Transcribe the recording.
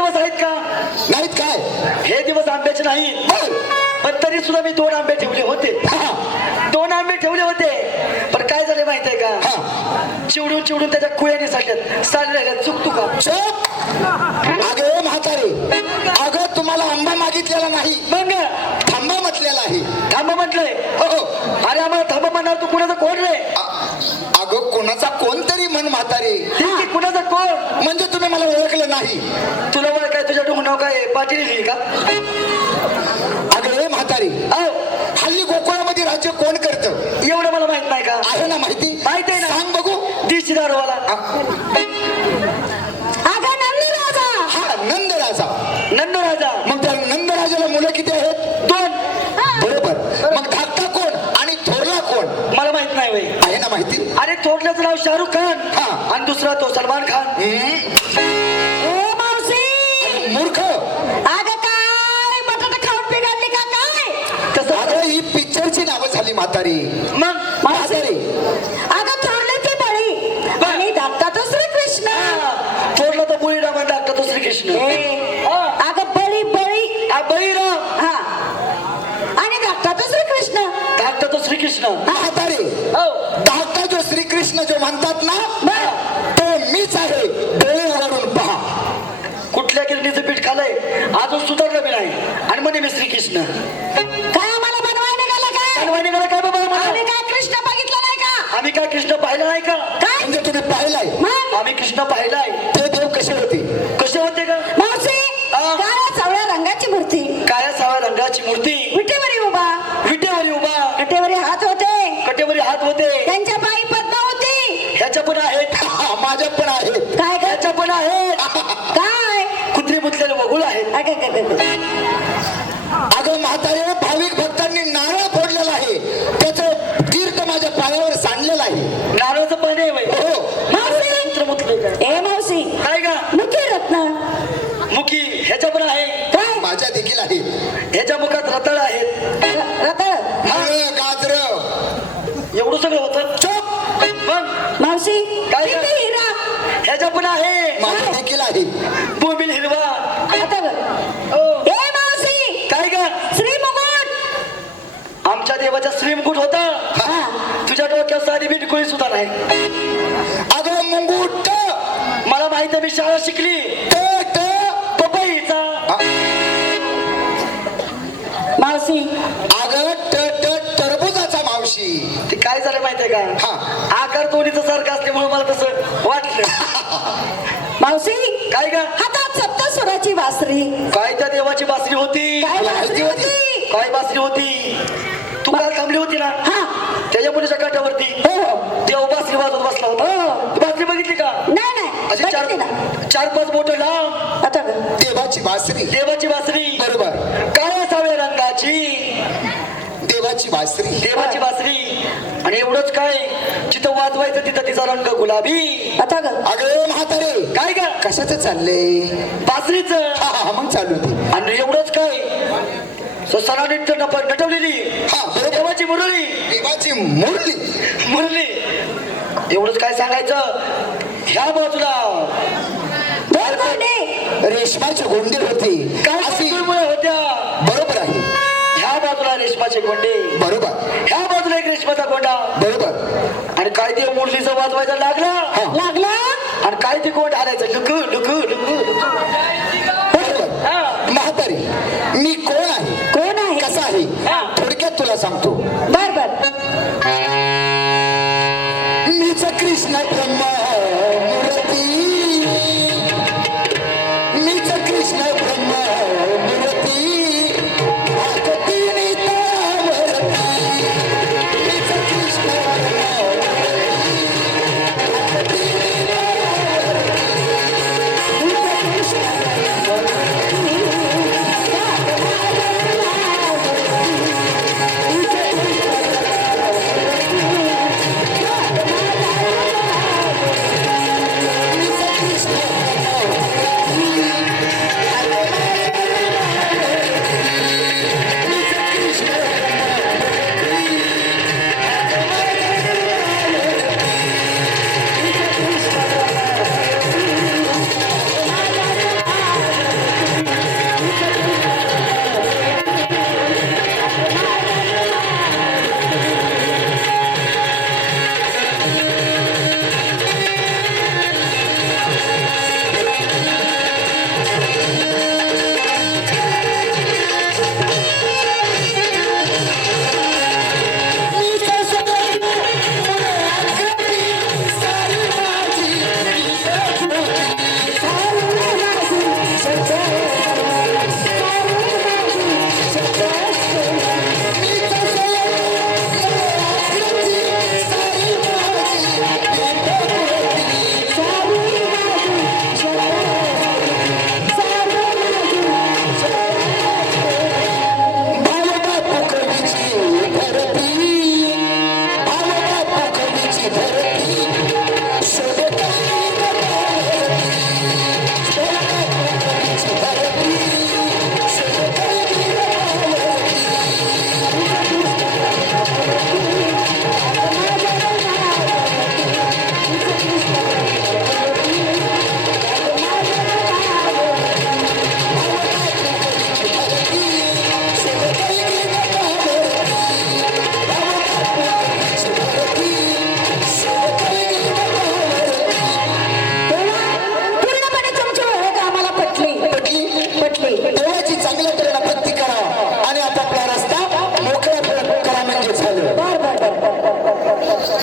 दिवस आहेत का? नाहीत काय? हे दिवस आंब्याचे नाही, पण तरी सुद्धा मी 2 आंबे ठेवले होते. 2 आंबे ठेवले होते, पण काय झाले माहितीये का? चिवडून चिवडून त्याच्या कुळ्याने साडल्या चुकतू का? अगं म्हातारे, अगं तुम्हाला आंबा मागितलेला नाही, मग थांबा म्हटलेला आहे. थांबा म्हटलंय. हो. अरे आम्हाला थांबा म्हणणार, तू कुणाचा कोण रे? अगं कोणाचा कोणतरी म्हण म्हातारे. ठीक आहे, कुणाचा कोण? म्हणजे तुम्ही मला ओळखलं नाही. तुला मला काय तुझ्या डोकं नाव काय पाटील लिहिली का? अगं म्हातारे, हल्ली गोकुळामध्ये राज्य कोण करतं एवढं मला माहित नाही का? आहे ना माहिती? माहिती आहे ना. सांग बघू. दिशीदारवाला. हा, नंद राजा. नंद राजा. मग त्या नंद राजाला मुलं किती आहेत? 2. बरोबर. मग धाकटा कोण आणि थोरला कोण? मला माहित नाही बाई. आहे ना माहिती? अरे थोरल्याचं नाव शाहरुख खान, हा. आणि दुसरा तो सलमान खान. मूर्ख. तसं अगं ही पिक्चरची नावं झाली म्हातारी. मग म्हातारी, थोरला तो बळीराम आणि धाकटा तो श्रीकृष्ण. बळीराम धाकटा तो श्रीकृष्ण. म्हातारी, धाकटा जो श्रीकृष्ण जो म्हणतात ना, तो मीच आहे. डोळ्यावरून पहा. कुठल्या गिरणीचं पीठ खालंय अजून सुधारलं मी नाही, आणि म्हणे मी श्रीकृष्ण. बनवायला काय बाबा? आम्ही काय कृष्ण पाहिला नाही का? म्हणजे तुम्ही पाहिलाय? आम्ही कृष्ण पाहिलाय. ते देव कसे होते? कसे होते का? रंगाची मूर्ती, काळ्या सावळ्या रंगाची मूर्ती, विटेवरी उभा, कटेवरी हात होते, कटेवरी हात होते, त्यांच्या पायी पद्म होती. ह्याच्या पण आहेत, माझ्या पण आहेत. काय काय ह्याच्या पण आहेत, काय कुत्री मुतलेले वगुळ आहेत. अगं म्हातारे, भाविक भक्तांनी नारळ फोडलेला आहे, त्याचं तीर्थ माझ्या पायावर सांडलेलं आहे. नारळाचं पाणी आहे बाई. हो. कुत्र मुतले काय? ए मावशी, काय का? मुखी रत्न, मुखी ह्याच्या पण आहे. काय माझ्या देखील आहे. ह्याच्या मुखात रताळ आहेत. रताळ, गाजर, एवढं सगळं होतं. चोप. मग मावशी काय किती का? हिरा, ह्याच्या पण आहे. माझ्या देखील आहे. बोंबील हिरवा. आता बघ. ए मावशी, काय का? श्री मुकुट, आमच्या देवाचा श्रीमुकुट होता. तुझ्या डोक्यात साधी बिटकुळी सुद्धा नाही. अगं मुंगूट, मला माहित आहे, मी शाळा शिकली. पपईचा. मावशी अगं टरबुजाचा मावशी. ते काय झालं माहितीये का? आकार दोन्हीचा सारखा असल्यामुळे मला तसं वाटलं. मावशी, काय का? हातात सप्तस्वराची बासरी, काय त्या देवाची बासरी होती? काय तुला बासरी माहिती होती? काय बासरी होती? तू काल थांबली होती ना त्याच्या मुलीच्या काठावरती, देव बासरी वाजवत बसला होता. तू बासरी बघितली का? नाही अशी बघितली ना. 4-5 बोट लांब. आता बघ. देवाची बासरी. देवाची बासरी. बरोबर. काळ्या सावळ्या रंगाची देवाची बासरी. देवाची बासरी. आणि एवढंच काय, जिथं वाजवायचं तिथं तिचा रंग गुलाबी. आता बघ. अगं म्हातारे, काय का? कशाचं चाललंय? बासरीच. मग चालू होती. आणि एवढंच काय, सणाने नटवलेली देवाची मुरली. देवाची मुरली. मुरली. एवढंच काय सांगायचं. ह्या बाजूला रेशमाचे गोंडे होते. काय होत्या. बरोबर आहे. ह्या बाजूला रेशमाचे गोंडे. बरोबर. ह्या बाजूला एक रेशमाचा गोंडा. बरोबर. आणि काय ते मुरलीचं वाजवायचं लागला. आणि काय ते गोंड हालायचं. लुकू लुकू लुकू. बरोबर. म्हातारी, मी कोण आहे, कसा आहे, थोडक्यात तुला सांगतो. बर बर. मीच कृष्ण ब्रह्म मूर्ती.